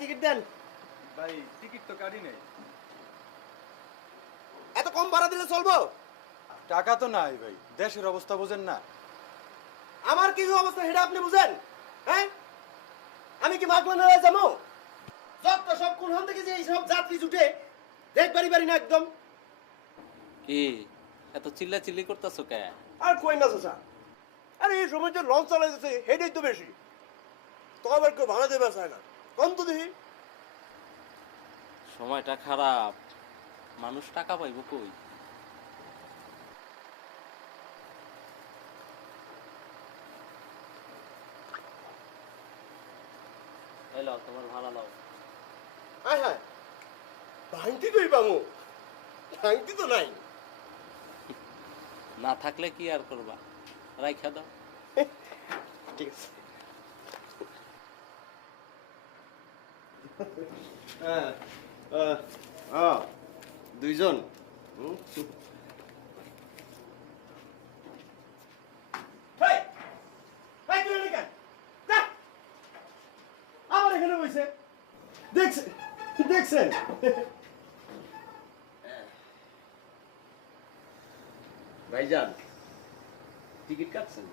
Ticket দেন। ভাই ticket তো কাটি নেই। এত কম ভাড়া দিলে চলবো? টাকা তো নাই ভাই, দেশের অবস্থা বোঝেন না। আমার কি অবস্থা সেটা আপনি বুঝেন? হ্যাঁ, আমি কি মাগলান হয়ে যাবো? যত সব কোন থেকে যে এইসব যাত্রী জুটে দেখবারই পারি না একদম। কি এত চিল্লা চিল্লি করতেছো কে? আর কই না চাচা, আরে এই সময় যে লঞ্চ চালাইতেছে সেটাই তো বেশি, তো আবার কেউ ভাড়া দেবে চায় না। কম তো দেখি। সময়টা খারাপ, মানুষ টাকা পাইব কই? এই লাও তোমার ভাড়া লাও। হ্যাঁ হ্যাঁ, ভাঙতি কই পাবো? ভাঙতি তো নাই। না থাকলে কি আর করবা, রাইখা দাও। ঠিক আছে। দুইজন। আবার এখানে বসে দেখছেন দেখছেন? ভাইজান, টিকিট কাটছেন?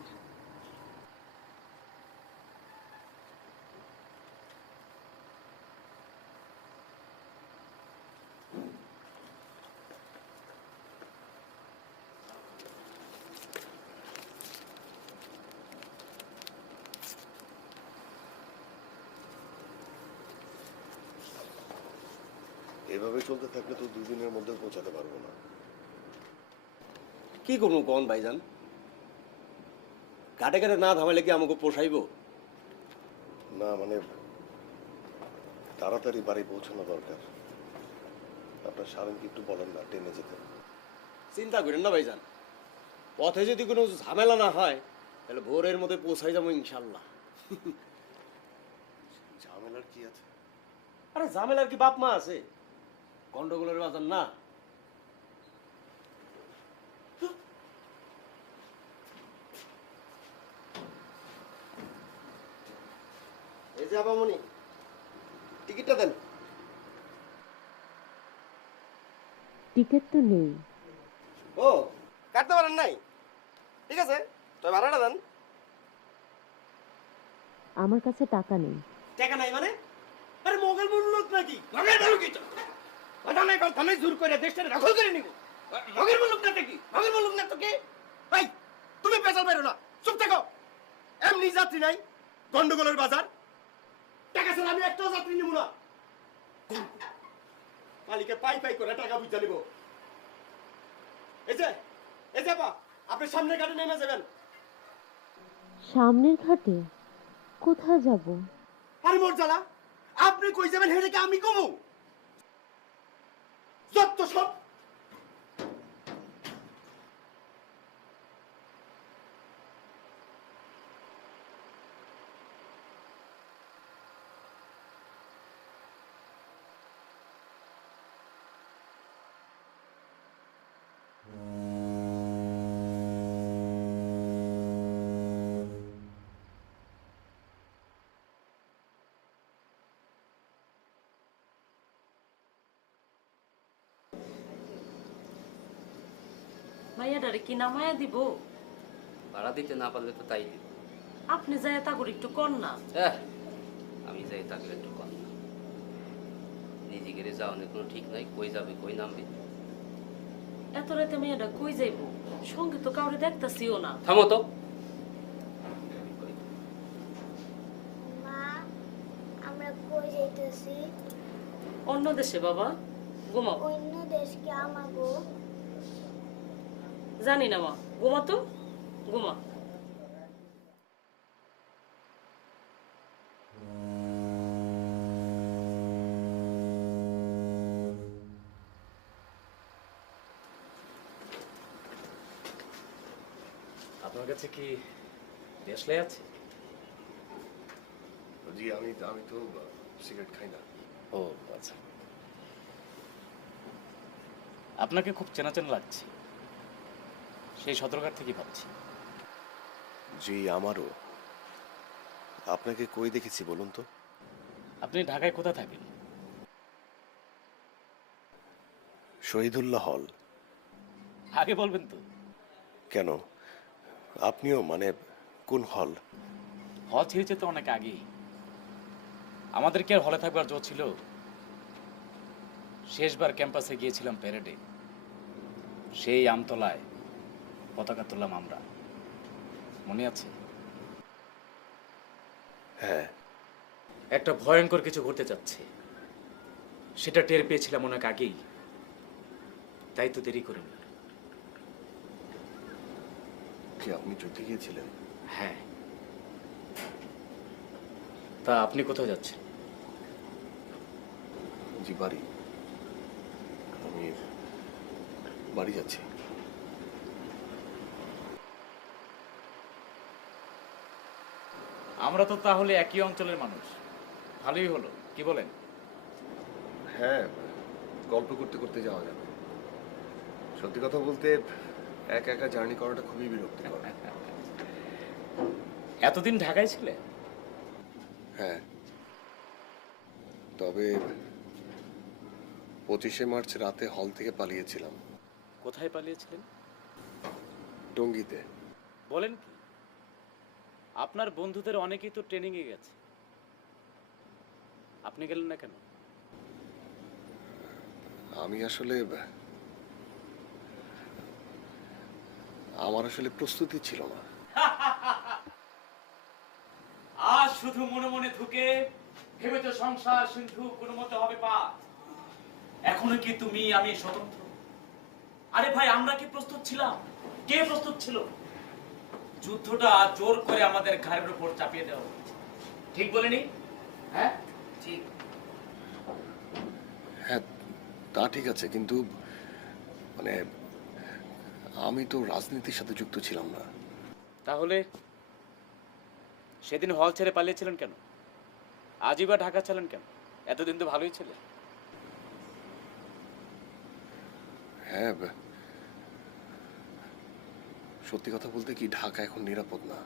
এভাবে চলতে থাকলে তো দুদিনের মধ্যে পৌঁছাতে পারবো না। কি করবো কোন ভাইজান? ঘাটে ঘাটে না থামাইলে কি আমাকে পোষাইবো? না মানে তাড়াতাড়ি বাড়ি পৌঁছানো দরকার। আপনার স্বামীকে একটু বলেন না ট্রেনে যেতে। চিন্তা করেন না ভাইজান, পথে যদি কোনো ঝামেলা না হয় তাহলে ভোরের মধ্যে পৌঁছাই যাবো ইনশাল্লাহ। ঝামেলার কি আছে? আরে ঝামেলার কি বাপ মা আছে? গন্ডগোলের বাজার না। এই যে আপামনি, টিকিটটা দেন। টিকিট তো নেই। ও, কাটতে পারেন নাই? ঠিক আছে, তো ভাড়াটা দেন। আমার কাছে টাকা নেই। টাকা নাই মানে? আরে মোগল মুলুক নাকি? মগের মুলুক কি তো? কথা নাই কথা নাই জোর করে দেশটা দখল করে নিব। মগের মুলুক না কি? মগের মুলুক না তো কি? ভাই, তুমি পেছাল বেরো না, চুপ থাকো। এমনি যাত্রী নাই, গন্ডগোলের বাজার। টাকা ছাড়া আমি একটাও যাত্রী নিব না। মালিকে পাই পাই করে টাকা বুঝা নিব। এই যে আপা, আপনি সামনের গাড়ি নেমে যাবেন। সামনের ঘাটে? কোথায় যাব? আরে মোর জ্বালা, আপনি কই যাবেন হেডে কি আমি কমু? যত সব। মাইয়াডারে কি নামায়া দিব? ভাড়া দিতে না পারলে তো তাই দিব। আপনি যাই তা করে একটু কর না। আমি যাই থাকলে একটু কম না। নিজে গেলে যাওয়ানোর কোনো ঠিক নাই, কই যাবে কই নামবে। এত রাতে মেয়েটা কই যাইব? সঙ্গে তো কাউরে দেখতাছিও না। থামো তো। মা, আমরা কই যাইতেছি? অন্য দেশে বাবা, ঘুমাও। অন্য দেশকে আমাগো? জানি না মা, ঘুমা তো, ঘুমা। আপনার কাছে কি দেশলাই আছে? জি আমি আমি তো সিগারেট খাই না। ও আচ্ছা, আপনাকে খুব চেনা চেনা লাগছে, সেই সদরঘাট থেকে ভাবছি। জি আমারও। আপনাকে কই দেখেছি বলুন তো? আপনি ঢাকায় কোথায় থাকেন? শহীদুল্লাহ হল। আগে বলবেন তো। কেন, আপনিও মানে কোন হল? হল ছেড়েছে তো অনেক আগেই। আমাদের কি আর হলে থাকবার জো ছিল? শেষবার ক্যাম্পাসে গিয়েছিলাম প্যারেডে, সেই আমতলায় পতাকা তুললাম আমরা, মনে আছে? হ্যাঁ। একটা ভয়ঙ্কর কিছু ঘটতে যাচ্ছে, সেটা টের পেয়েছিলাম অনেক আগেই, তাই তো দেরি করিনি। কি আপনি যুদ্ধে গিয়েছিলেন? হ্যাঁ। তা আপনি কোথায় যাচ্ছেন? জি বাড়ি। আমি বাড়ি যাচ্ছি। আমরা তো তাহলে একই অঞ্চলের মানুষ, ভালোই হলো, কি বলেন? হ্যাঁ, গল্প করতে করতে যাওয়া যাবে। সত্যি কথা বলতে একা একা জার্নি করাটা খুবই বিরক্তিকর। এতদিন ঢাকায় ছিলে? হ্যাঁ, তবে 25শে মার্চ রাতে হল থেকে পালিয়েছিলাম। কোথায় পালিয়েছিলেন? টঙ্গীতে। বলেন কি, আপনার বন্ধুদের অনেকেই তো ট্রেনিং এ গেছে, আপনি গেলেন না কেন? আমি আসলে আমার আসলে প্রস্তুতি ছিল না। আজ শুধু মনে মনে ধুকে ভেবেছো সংসার সিন্ধু কোনো মতে হবে পা। এখনো কি তুমি আমি স্বতন্ত্র? আরে ভাই, আমরা কি প্রস্তুত ছিলাম? কে প্রস্তুত ছিল? যুদ্ধটা জোর করে আমাদের ঘাড়ের উপর চাপিয়ে দেওয়া হয়েছে, ঠিক বলিনি? হ্যাঁ ঠিক। হ্যাঁ, তা ঠিক আছে, কিন্তু মানে আমি তো রাজনীতির সাথে যুক্ত ছিলাম না। তাহলে সেদিন হল ছেড়ে পালিয়েছিলেন কেন? আজই বা ঢাকা ছিলেন কেন? এতদিন তো ভালোই ছিল। হ্যাঁ, সত্যি কথা বলতে কি, ঢাকা এখন নিরাপদ না।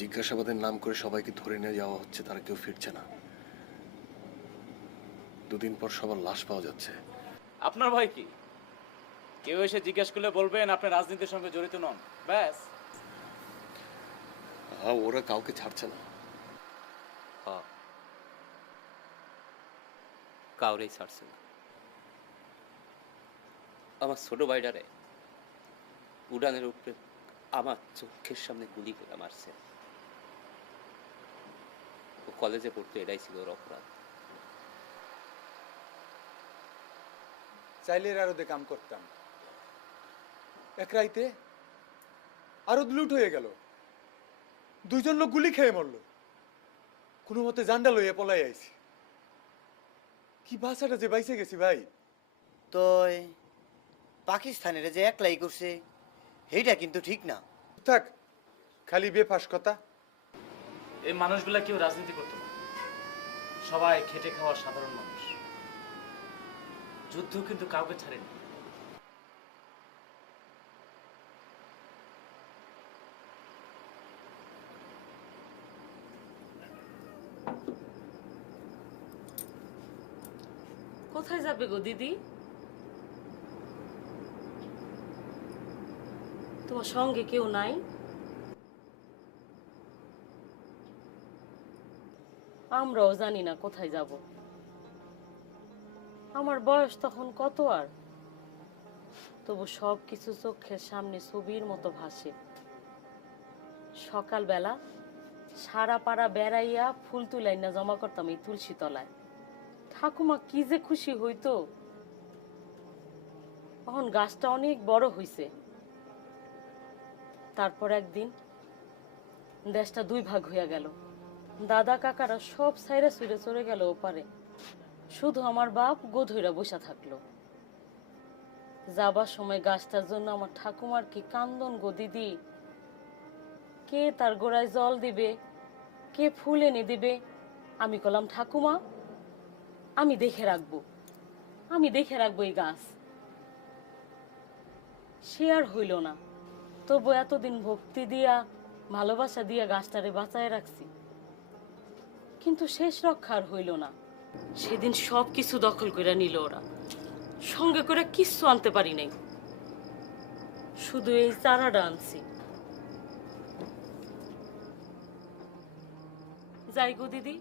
জিজ্ঞাসাবাদের নাম করে সবাইকে ধরে নিয়ে যাওয়া হচ্ছে, তারা কেউ ফিরছে না। দুদিন পর সবার লাশ পাওয়া যাচ্ছে। আপনার ভয় কি? কেউ এসে জিজ্ঞেস করলে বলবেন আপনি রাজনীতির সঙ্গে জড়িত নন, ব্যাস। ওরা কাউকে ছাড়ছে না। কাউরেই ছাড়ছে না। আমার ছোট ভাইটারে উড়ানের উপরে আমার চোখের সামনে গুলি করে মারছে। ও কলেজে পড়তো, এটাই ছিল ওর অপরাধ। চাইলে আরো কাম করতাম, এক রাইতে আরো লুট হয়ে গেল, দুইজন লোক গুলি খেয়ে মরলো, কোনো মতে জান্ডা লইয়া পলাই আইছি। কি বাসাটা যে বাইসে গেছি ভাই। তো পাকিস্তানের যে একলাই করছে সেইটা কিন্তু ঠিক না। থাক, খালি বেফাস কথা। এই মানুষগুলা কেউ রাজনীতি করতো না, সবাই খেটে খাওয়া সাধারণ মানুষ। যুদ্ধ কিন্তু কাউকে ছাড়েনি। কোথায় যাবে গো দিদি? তোমার সঙ্গে কেউ নাই? আমরাও জানি না কোথায় যাব। আমার বয়স তখন কত আর, তবু সব কিছু চোখের সামনে ছবির মতো ভাসে। সকালবেলা সারা পাড়া বেড়াইয়া ফুল তুলাই না জমা করতাম এই তুলসী তলায়। ঠাকুমা কি যে খুশি হইতো। এখন গাছটা অনেক বড় হইছে। তারপর একদিন দেশটা দুই ভাগ হইয়া গেল। দাদা কাকারা সব সাইরা সুইরে চলে গেল ওপারে। শুধু আমার বাপ গোধইরা বসা থাকলো। যাবার সময় গাছটার জন্য আমার ঠাকুমার কি কান্দন গো দিদি। কে তার গোড়ায় জল দিবে, কে ফুল এনে দিবে। আমি কলাম ঠাকুমা আমি দেখে রাখবো, আমি দেখে রাখবো এই গাছ। সে আর হইল না। তবু এতদিন ভক্তি দিয়া ভালোবাসা দিয়া গাছটারে বাঁচায় রাখছি। কিন্তু শেষ রক্ষা আর হইল না। সেদিন সব কিছু দখল করে নিল ওরা, সঙ্গে করে কিচ্ছু আনতে পারি নাই, শুধু এই চারাটা আনছি। যাই গো দিদি।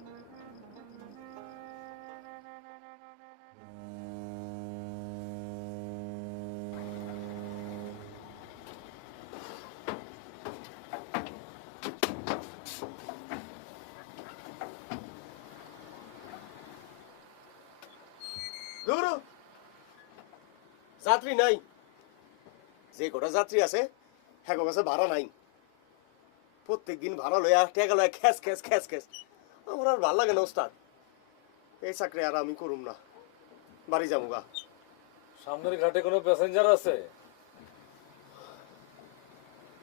দূর যাত্রী নাই, যে কটা যাত্রী আছে হ্যাঁ কাছে ভাড়া নাই। প্রত্যেক দিন ভাড়া লইয়া টেকা লইয়া খ্যাস খ্যাস খ্যাস খ্যাস, আমার আর ভাল লাগে না ওস্তাদ। এই চাকরি আর আমি করুম না, বাড়ি যাবো গা। সামনের ঘাটে কোনো প্যাসেঞ্জার আছে?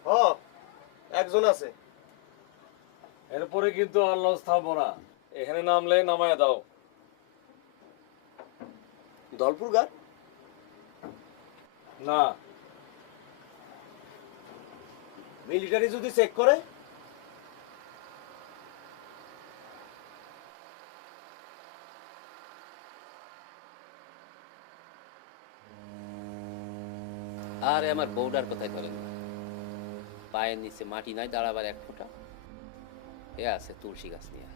হ, একজন আছে। এরপরে কিন্তু আর লঞ্চ থামবো না, এখানে নামলে নামায় দাও। দলপুর ঘাট না, মিলিটারি যদি চেক করে? আরে আমার বউডার কোথায় করেন, পায়ের নিচে মাটি নাই, দাঁড়াবার এক ফোঁটা। এ আছে তুলসী গাছ নিয়ে।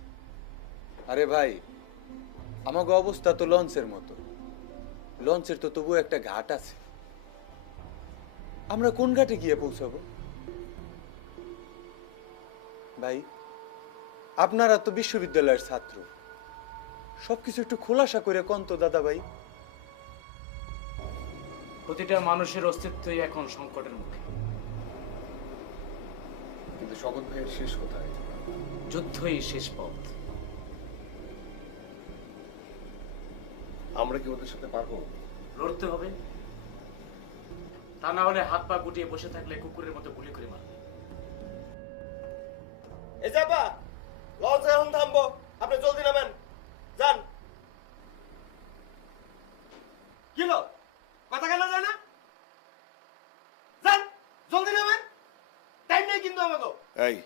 আরে ভাই, আমাকে অবস্থা তো লঞ্চের মতো। লঞ্চের তো তবু একটা ঘাট আছে, আমরা কোন ঘাটে গিয়ে পৌঁছাবো? ভাই, আপনারা তো বিশ্ববিদ্যালয়ের ছাত্র, সবকিছু একটু খোলাসা করে কোন তো দাদা ভাই। প্রতিটা মানুষের অস্তিত্বই এখন সংকটের মুখে। কিন্তু শকত ভাইয়ের শেষ কোথায়? যুদ্ধই শেষ পথ। আমরা কি ওদের সাথে পারবো? লড়তে হবে, তা না হলে হাত পা গুটিয়ে বসে থাকলে কুকুরের মতো গুলি করে মারবে। এ যাবা, লঞ্চ এখন থামবো, আপনি জলদি নামেন, যান। কি হলো, কথা কেন যায় না? যান, জলদি নামেন, টাইম নেই কিন্তু আমাকে। এই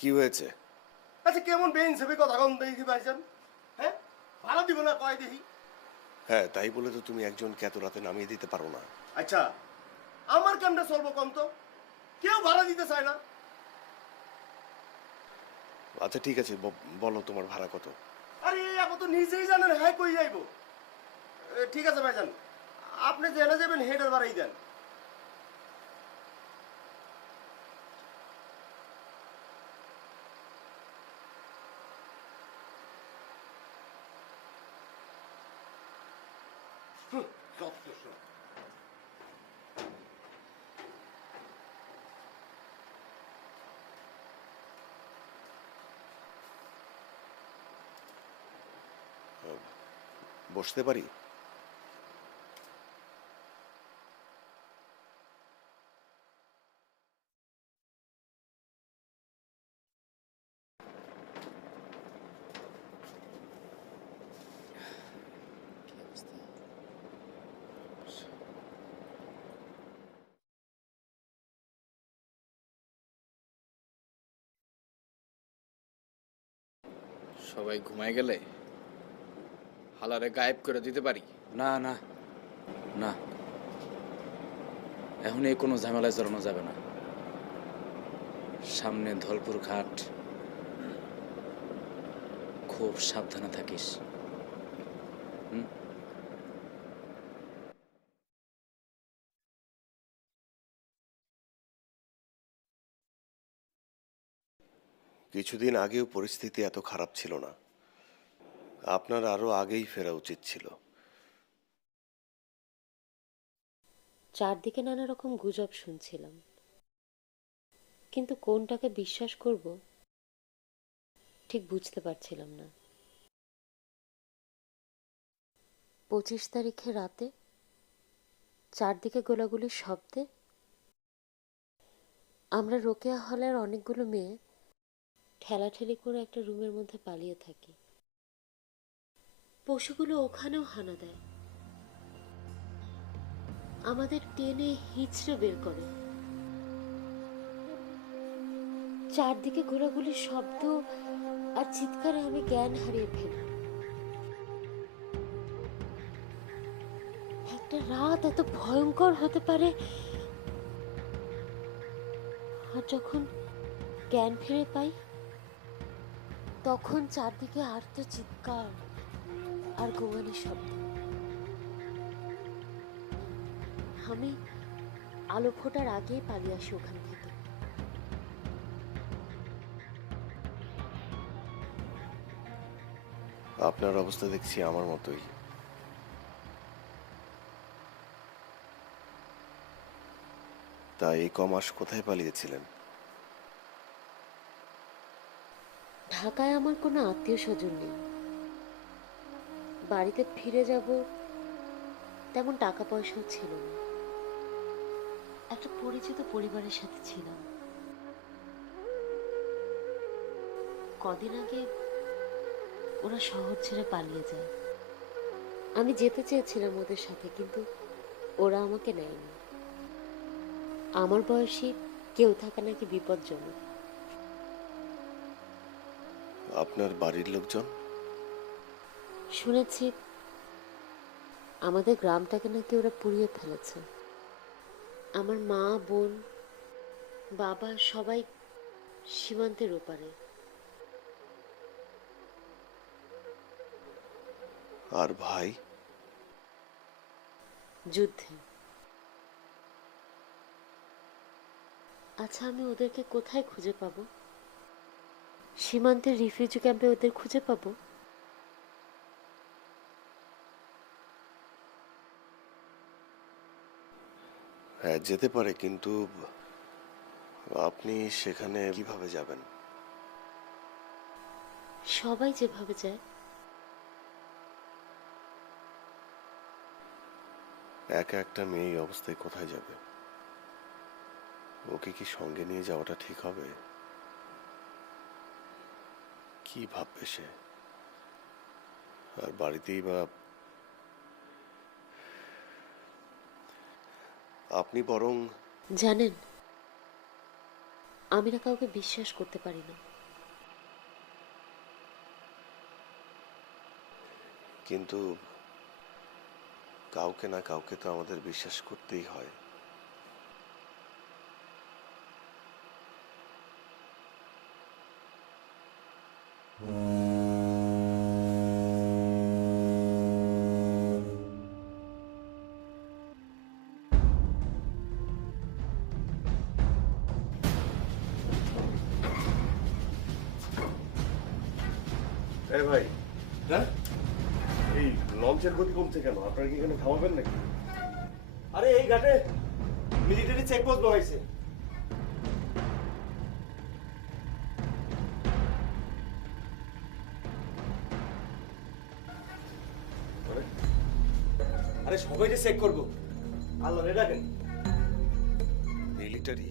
কি হয়েছে? আচ্ছা কেমন বেইন হিসেবে কথা কম দেখি ভাইজান, হ্যাঁ ভালো দিব না কয় দেখি। হ্যাঁ, তাই বলে তো তুমি একজনকে এত রাতে নামিয়ে দিতে পারো না। আচ্ছা আমার কেমটা চলবো কম তো, কেউ ভাড়া দিতে চায় না। আচ্ছা ঠিক আছে, বলো তোমার ভাড়া কত? আরে আপনি তো নিজেই জানেন হ্যাঁ কই যাইবো। ঠিক আছে ভাইজান, আপনি জেনে যাবেন হেডের বাড়াই দেন। বসতে পারি? সবাই ঘুমায় গেলে হালারে গায়েব করে দিতে পারি? না না না, এখন এই কোনো ঝামেলায় জড়ানো যাবে না। সামনে ধলপুর ঘাট, খুব সাবধানে থাকিস। কিছুদিন আগেও পরিস্থিতি এত খারাপ ছিল না, আপনার আরো আগেই ফেরা উচিত ছিল। চারদিকে নানা রকম গুজব শুনছিলাম, কিন্তু কোনটাকে বিশ্বাস করব ঠিক বুঝতে পারছিলাম না। 25 তারিখে রাতে চারদিকে গোলাগুলির শব্দে আমরা রোকেয়া হলের অনেকগুলো মেয়ে ঠেলাঠেলি করে একটা রুমের মধ্যে পালিয়ে থাকি। পশুগুলো ওখানেও হানা দেয়, আমাদের টেনে হিচড়ে বের করে। চারদিকে গোলাগুলির শব্দ আর চিৎকারে আমি জ্ঞান হারিয়ে ফেলি। একটা রাত এত ভয়ঙ্কর হতে পারে। আর যখন জ্ঞান ফিরে পাই তখন চারদিকে আর্ত চিৎকার আর গোঙানির শব্দ। আমি আলো ফোটার আগেই পালিয়ে আসি ওখান থেকে। আপনার অবস্থা দেখছি আমার মতোই। তা এই কমাস কোথায় পালিয়েছিলেন? ঢাকায় আমার কোনো আত্মীয় স্বজন নেই। বাড়িতে ফিরে যাব তেমন টাকা পয়সাও ছিল না। একটা পরিচিত পরিবারের সাথে ছিলাম। কদিন আগে ওরা শহর ছেড়ে পালিয়ে যায়। আমি যেতে চেয়েছিলাম ওদের সাথে, কিন্তু ওরা আমাকে নেয়নি। আমার বয়সী কেউ থাকা নাকি বিপজ্জনক। আপনার বাড়ির লোকজন? শুনেছি আমাদের গ্রামটাকে নাকি ওরা পুড়িয়ে ফেলেছে। আমার মা, বোন, বাবা সবাই সীমান্তের ওপারে। আর ভাই? যুদ্ধে। আচ্ছা, আমি ওদেরকে কোথায় খুঁজে পাবো? সীমান্তের রিফিউজি ক্যাম্পে ওদের খুঁজে পাবো? হ্যাঁ, যেতে পারে, কিন্তু আপনি সেখানে কিভাবে যাবেন? সবাই যেভাবে যায়। একা একটা মেয়ে এই অবস্থায় কোথায় যাবে? ওকে কি সঙ্গে নিয়ে যাওয়াটা ঠিক হবে? কি ভাববে সে? আর বাড়িতেই বা আপনি বরং জানেন, আমি না কাউকে বিশ্বাস করতে পারি না। কিন্তু কাউকে না কাউকে তো আমাদের বিশ্বাস করতেই হয়। এ ভাই, হ্যাঁ, এই লঞ্চের গতি কমছে কেন? আপনারা কি এখানে থামাবেন নাকি? আরে এই ঘাটে মিলিটারি চেকপোস্ট বসাইছে। আরে সবাই চেক করবো। আল্লাহ রে ডাকেন। মিলিটারি?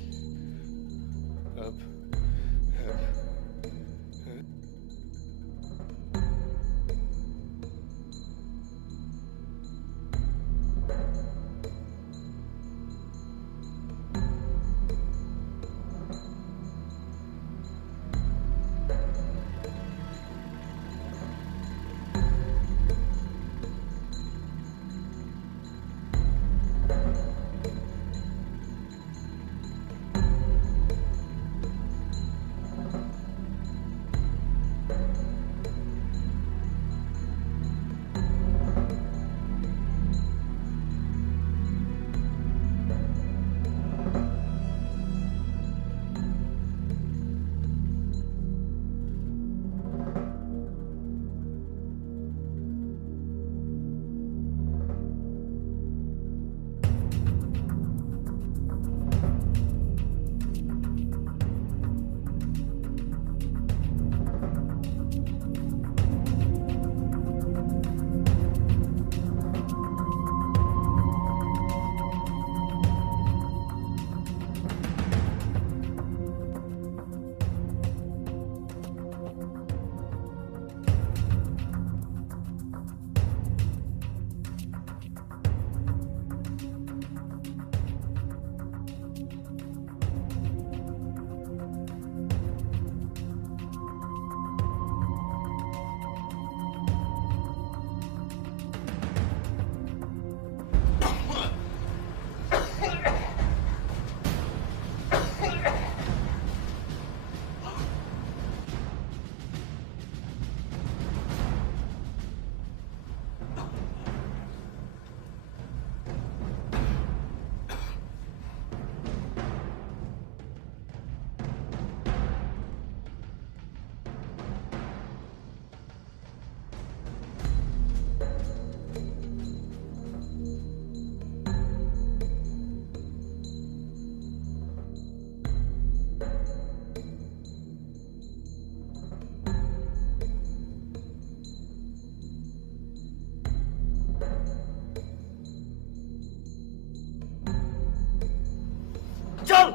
চল।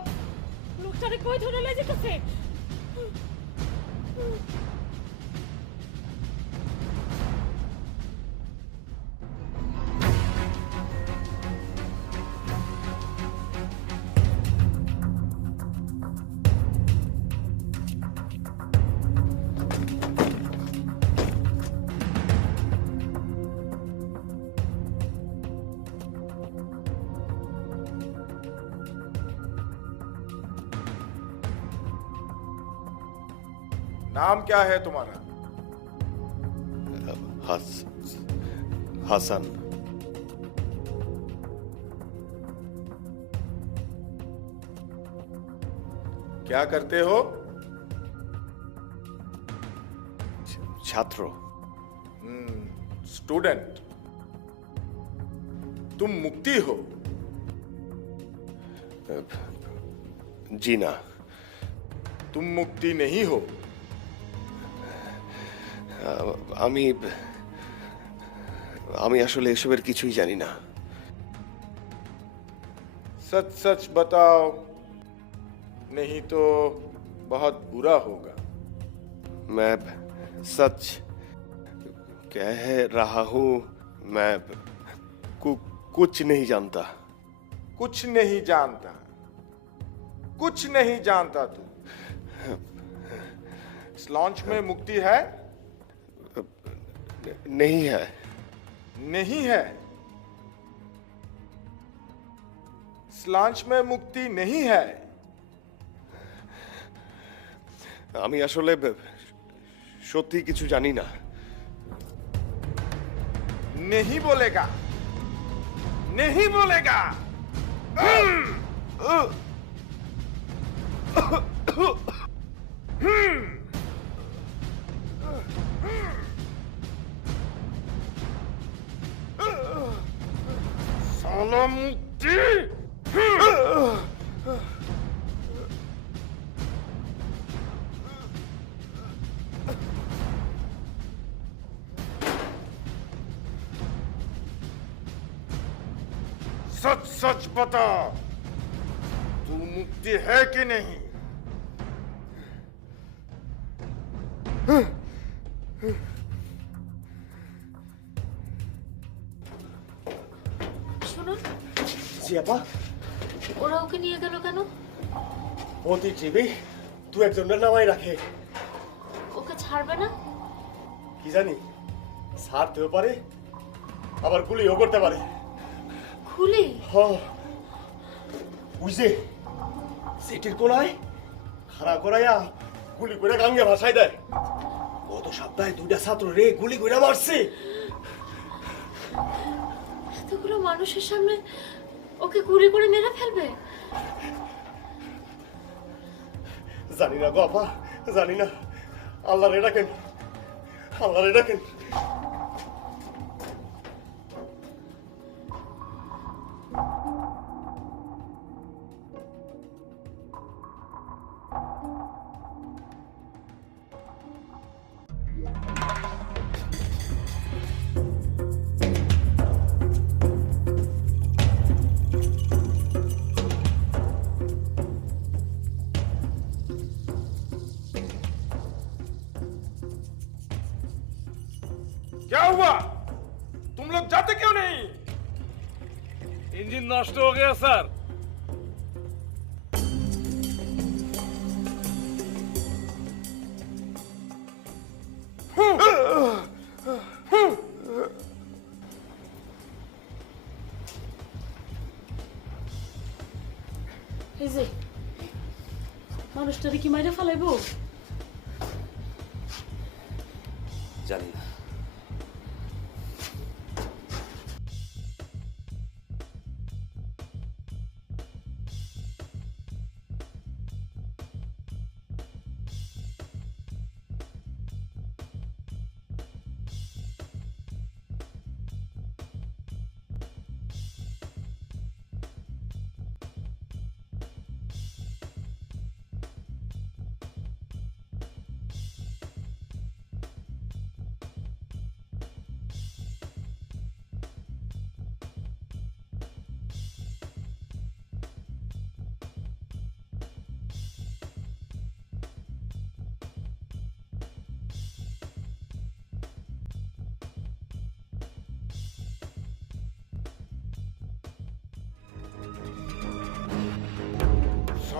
লোকটারে কই ধরে লয়ে যেতেছে? नाम क्या है तुम्हारा? হাসান। क्या करते हो? ছাত্র। स्टूडेंट। तुम मुक्ति हो? জি না। तुम मुक्ति नहीं हो? আমি আমি আসলে এসবের কিছুই জানি না। सच सच बताओ, नहीं तो बहुत बुरा होगा। मैं सच कह रहा हूँ, मैं कुछ नहीं जानता। कुछ नहीं जानता? कुछ नहीं जानता तू? इस लॉन्च में मुक्ति है? नहीं है। नहीं है? इस लॉन्च में मुक्ति नहीं है? আমি আসলে সত্যি কিছু জানি না। नहीं बोलेगा? नहीं बोलेगा? साला मुक्ति! सच सच बता, तू मुक्ति है कि नहीं? শুনুন, জিয়াপা, ওরা ওকে নিয়ে গেল কেন? অতি জীবী দু একজনের নামাই রাখে। ওকে ছাড়বে না? কি জানি, ছাড়তেও পারে, আবার গুলিও করতে পারে। খুলি? ওই যে সিটির কোনায় খাড়া করাইয়া গুলি করে গাঙ্গে ভাসাই দেয়। গত সপ্তাহে দুইটা ছাত্র রে গুলি করে মারছে। এতগুলো মানুষের সামনে ওকে গুলি করে মেরে ফেলবে? জানি না গো আপা, জানি না। আল্লাহরে ডাকেন, আল্লাহরে ডাকেন। क्या हुआ? तुम लोग जाते क्यों नहीं? इंजन नष्ट हो गया सर। এই যে মানুষটারে কি মাইরা ফেলাইবো? জানি না।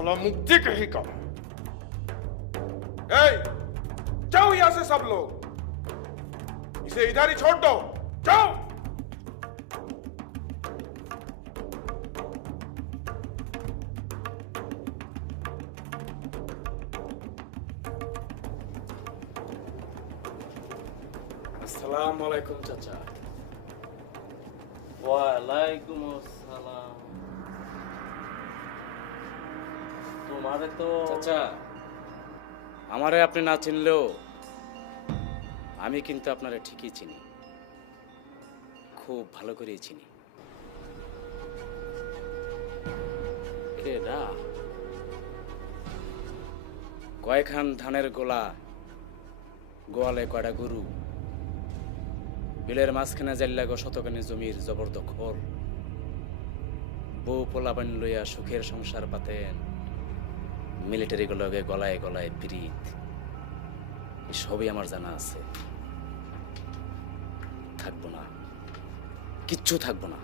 साला मुक्ति कहीं का। ए, जाओ यहां से सब लोग, इसे इधर ही छोड़ दो, जाओ। আসসালামু আলাইকুম চাচা। ওয়ালাইকুম আসসালাম। তোমারে তো চাচা, আমারে আপনি না চিনলেও আমি কিন্তু আপনারে ঠিকই চিনি, খুব ভালো করেই চিনি। কেডা? কয়খান ধানের গোলা, গোয়ালে কয়টা গরু, বিলের মাঝখানে জাল্লা গো শতখানি জমির জবরদখল, বউ পোলাপান লইয়া সুখের সংসার পাতেন, মিলিটারি গুলোকে গলায় গলায় পিরিত, সবই আমার জানা আছে। থাকবো না, কিচ্ছু থাকবো না।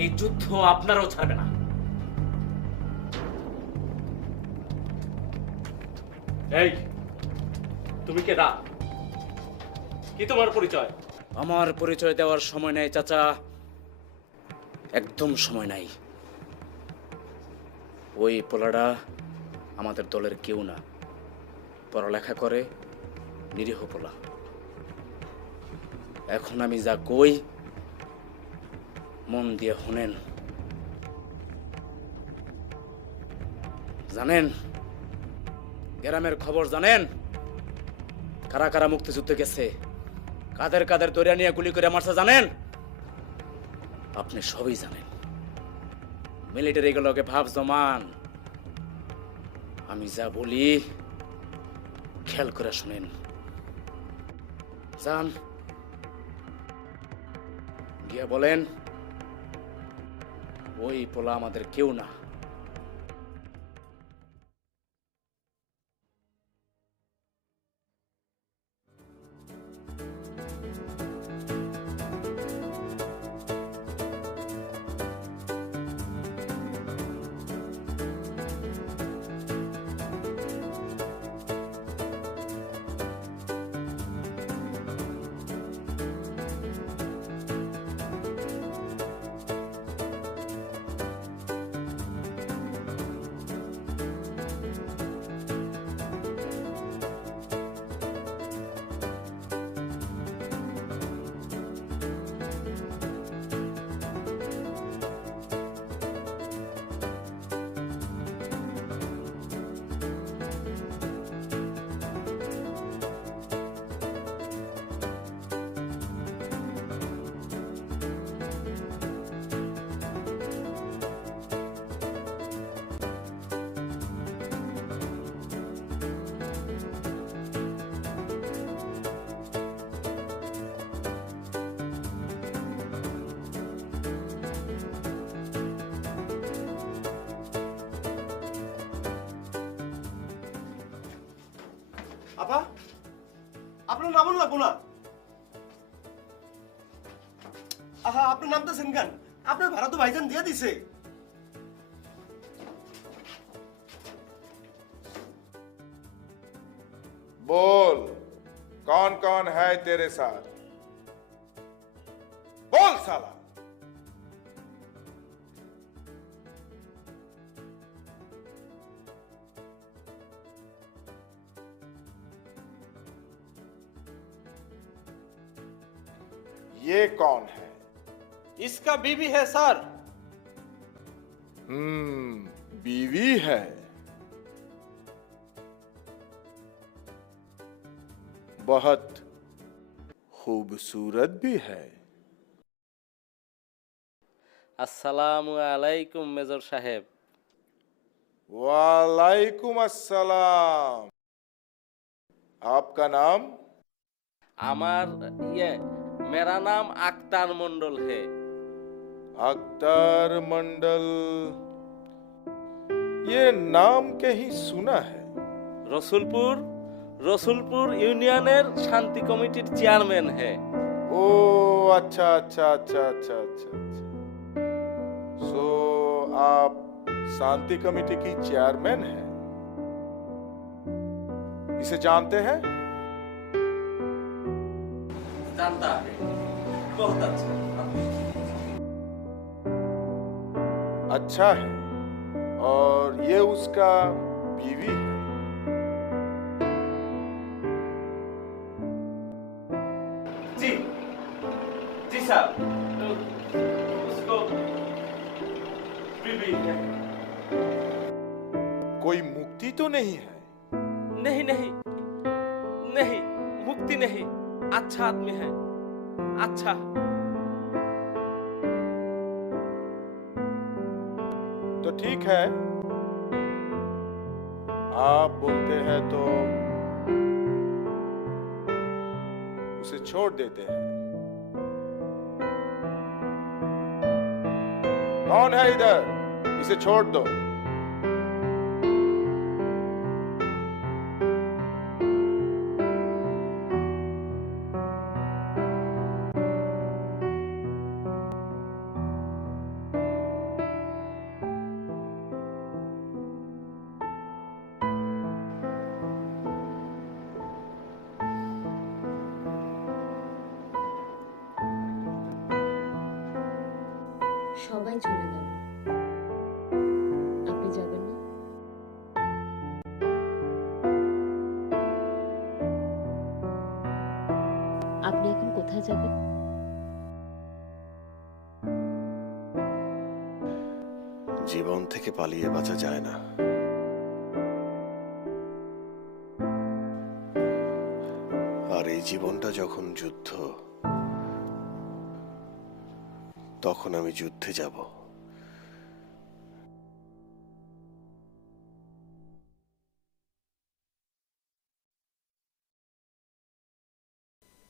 এই যুদ্ধ আপনারও ছাড়বে না। এই, তুমি কেডা? কি তোমার পরিচয়? আমার পরিচয় দেওয়ার সময় নাই চাচা, একদম সময় নাই। ওই পোলাটা আমাদের দলের কেউ না, পড়ালেখা করে, নিরীহ পোলা। এখন আমি যা কই মন দিয়ে শুনেন। জানেন গ্রামের খবর জানেন? কারা কারা মুক্তিযুদ্ধে গেছে, কাদের কাদের দরিয়া নিয়ে গুলি করে মারছে জানেন? আপনি সবই জানেন। মিলিটারি গুলোকে ভাব জমান। আমি যা বলি খেয়াল করে শুনেন। যান গিয়া বলেন ওই পোলা আমাদের কেউ না। আপা, আপনার নাম লাগবো না। আহা, আপনার নামতেছেন কেন? আপনার ভাড়া তো ভাইজান দিয়ে দিছে। बोल कौन कौन है तेरे साथ? बोल साला। ये कौन है? इसका बीवी है सर। बीवी है। बहुत खूबसूरत भी है। আসসালামু আলাইকুম মেজর সাহেব। वालेकुम अस्सलाम। आपका नाम? আমার मेरा नाम अख्तर मंडल है। अख्तर मंडल, ये नाम कहीं सुना है। रसूलपुर यूनियनेर शांति कमिटीर चेयरमैन है। ओ अच्छा अच्छा अच्छा अच्छा अच्छा अच्छा। सो आप शांति कमेटी की चेयरमैन है। इसे जानते हैं? जानता है, बहुत अच्छा। अच्छा है। और ये उसका बीवी है। जी जी साहब, उसको बीवी है। कोई मुक्ति तो नहीं है? नहीं नहीं नहीं, मुक्ति नहीं, अच्छा आदमी है, अच्छा। तो ठीक है, आप बोलते हैं तो उसे छोड़ देते हैं। कौन है इधर? इसे छोड़ दो। সবাই চলে গেল, আপনি যাবেন না? আপনি এখন কোথায় যাবেন? জীবন থেকে পালিয়ে বাঁচা যায় না। আর এই জীবনটা যখন যুদ্ধ, তখন আমি যুদ্ধে যাব।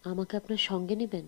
আমাকে আপনার সঙ্গে নেবেন?